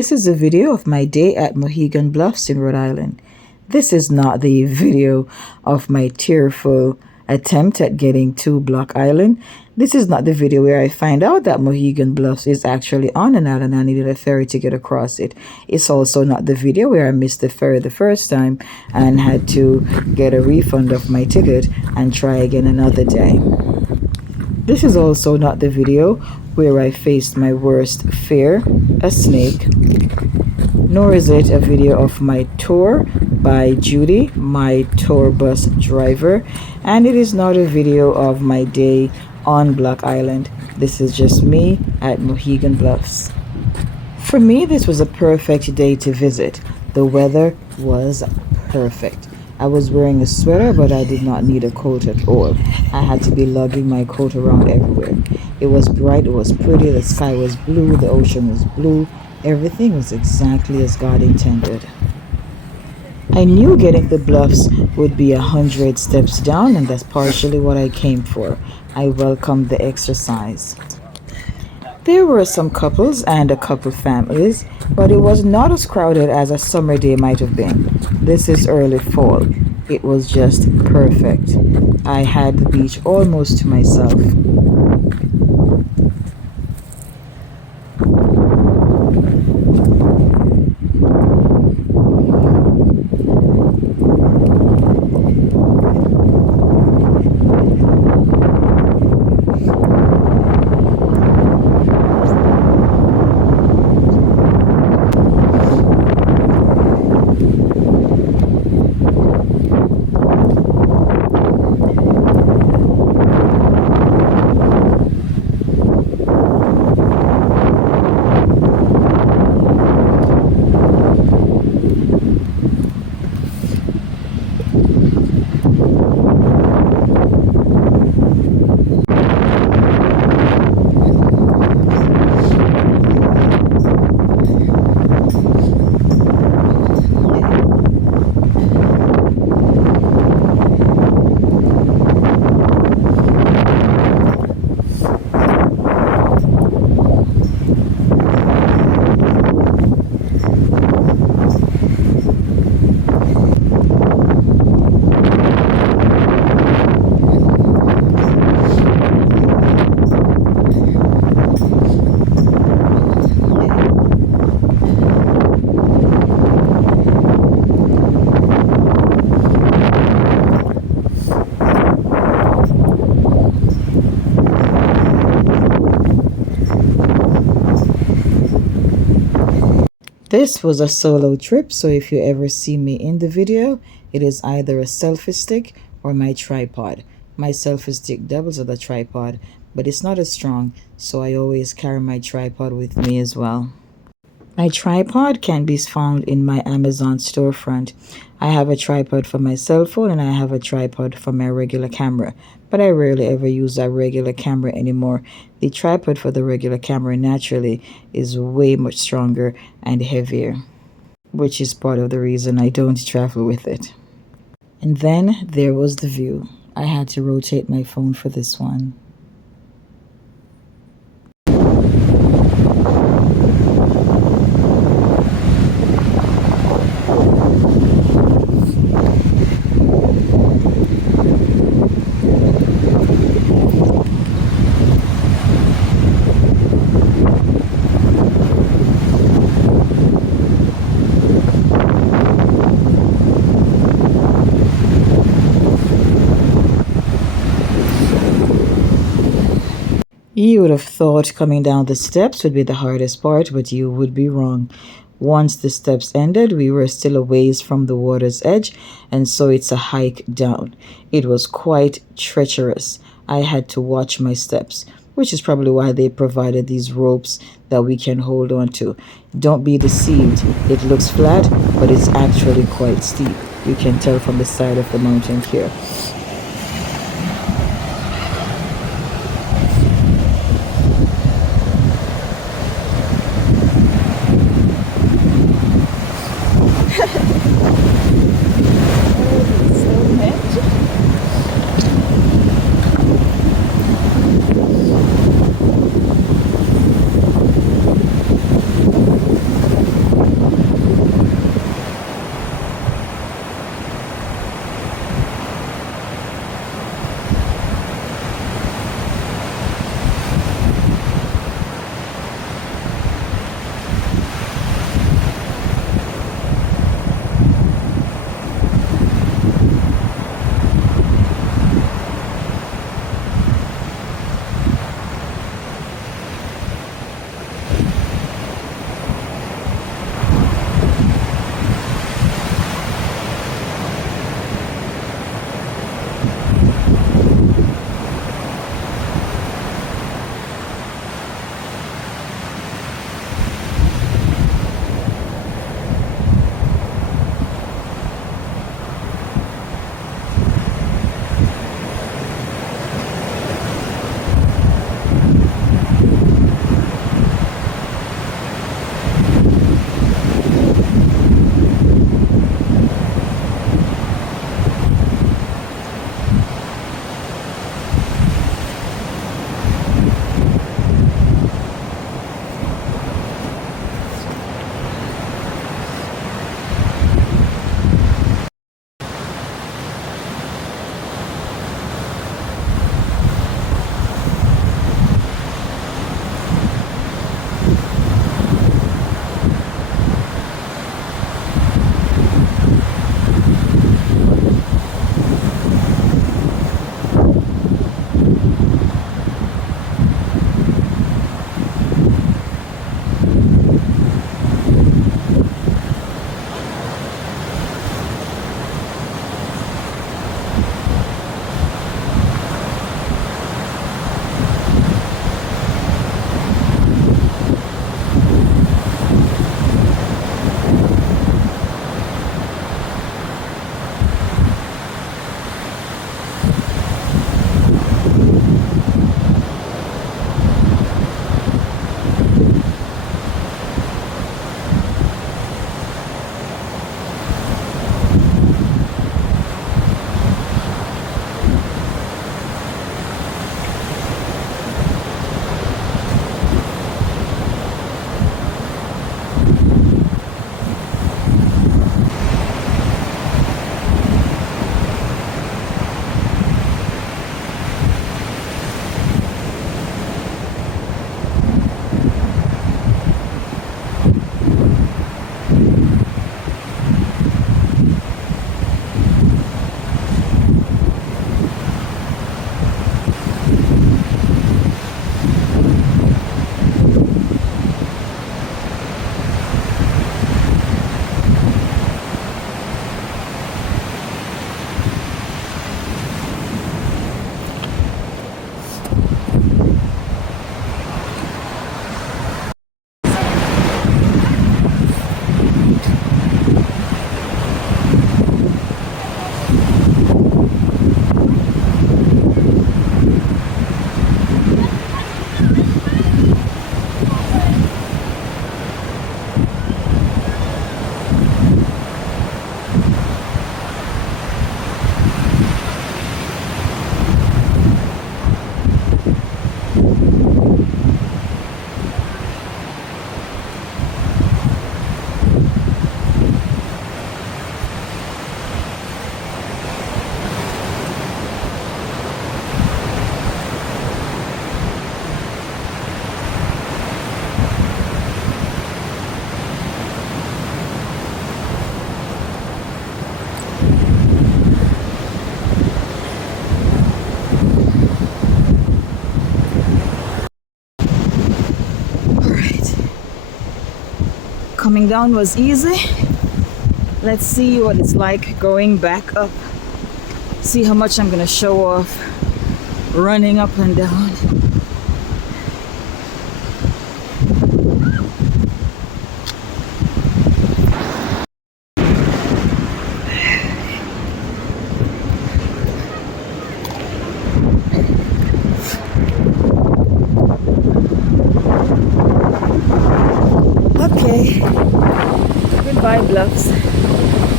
This is a video of my day at Mohegan Bluffs in Rhode Island. This is not the video of my tearful attempt at getting to Block Island. This is not the video where I find out that Mohegan Bluffs is actually on an island and I needed a ferry to get across it. It's also not the video where I missed the ferry the first time and had to get a refund of my ticket and try again another day. This is also not the video where I faced my worst fear, a snake. Nor is it a video of my tour by Judy, my tour bus driver. And it is not a video of my day on Block Island. This is just me at Mohegan Bluffs. For me, this was a perfect day to visit. The weather was perfect. I was wearing a sweater, but I did not need a coat at all. I had to be lugging my coat around everywhere. It was bright, it was pretty, the sky was blue, the ocean was blue. Everything was exactly as God intended. I knew getting the bluffs would be 100 steps down, and that's partially what I came for. I welcomed the exercise. There were some couples and a couple families, but it was not as crowded as a summer day might have been. This is early fall. It was just perfect. I had the beach almost to myself. This was a solo trip, so if you ever see me in the video, it is either a selfie stick or my tripod. My selfie stick doubles as a tripod, but it's not as strong, so I always carry my tripod with me as well. My tripod can be found in my Amazon storefront. I have a tripod for my cell phone and I have a tripod for my regular camera, but I rarely ever use a regular camera anymore. The tripod for the regular camera naturally is way much stronger and heavier, which is part of the reason I don't travel with it. And then there was the view. I had to rotate my phone for this one. You would have thought coming down the steps would be the hardest part, but you would be wrong. Once the steps ended, we were still a ways from the water's edge, and so it's a hike down. It was quite treacherous. I had to watch my steps, which is probably why they provided these ropes that we can hold on to. Don't be deceived. It looks flat, but it's actually quite steep. You can tell from the side of the mountain here. coming down was easy. Let's see what it's like going back up. See how much I'm gonna show off running up and down. Okay, goodbye Bluffs.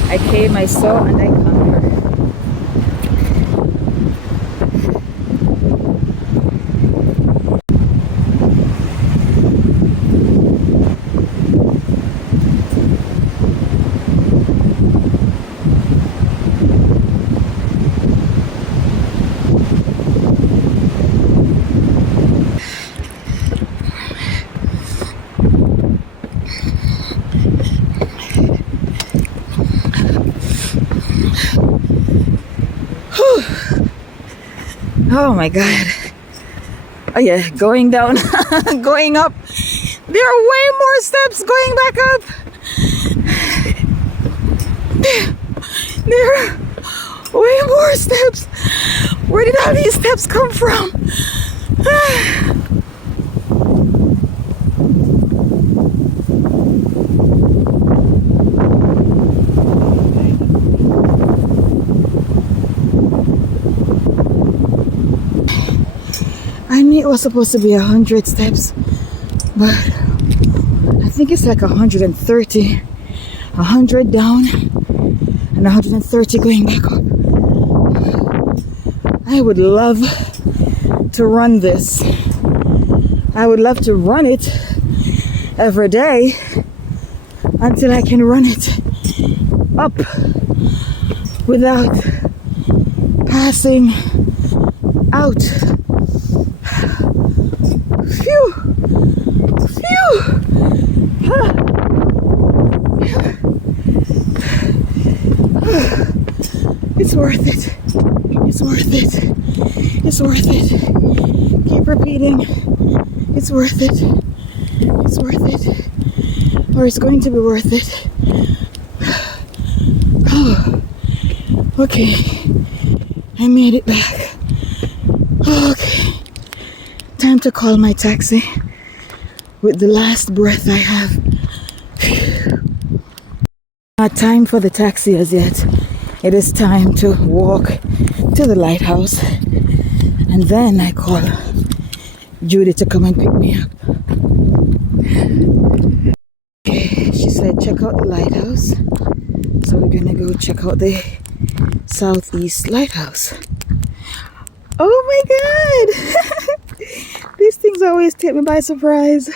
I came, I saw, and I conquered. Oh my God. Oh yeah, going down, going up. There are way more steps going back up. There are way more steps. Where did all these steps come from? I knew it was supposed to be 100 steps, but I think it's like 130. 100 down and 130 going back up. I would love to run this. I would love to run it every day until I can run it up without passing out. Phew! Phew! It's worth it. It's worth it. It's worth it. Keep repeating. It's worth it. It's worth it. Or it's going to be worth it. Oh, okay. I made it back. Okay. Time to call my taxi with the last breath I have. Not time for the taxi as yet. It is time to walk to the lighthouse, and then I call Judy to come and pick me up. Okay, she said check out the lighthouse, so we're gonna go check out the southeast lighthouse. Oh my God! These things always take me by surprise.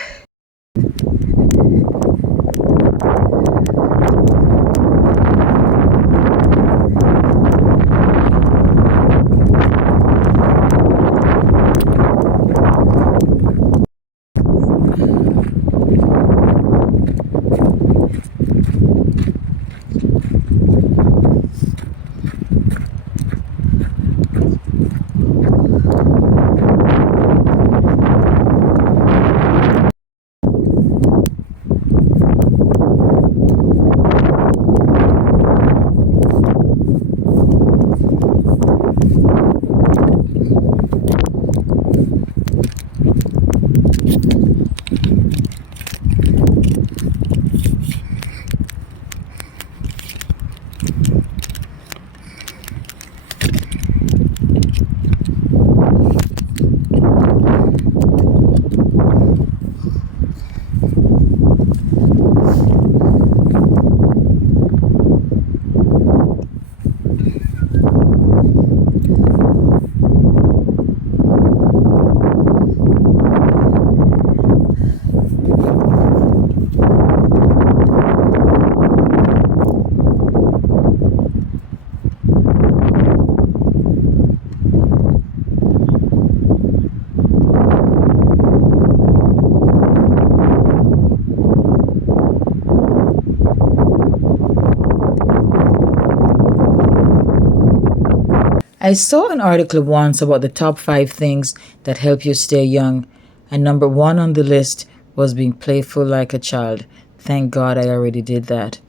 I saw an article once about the top 5 things that help you stay young, and number 1 on the list was being playful like a child. Thank God I already did that.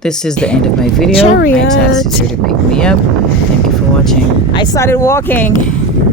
This is the end of my video. My task is here to pick me up. Thank you for watching. I started walking.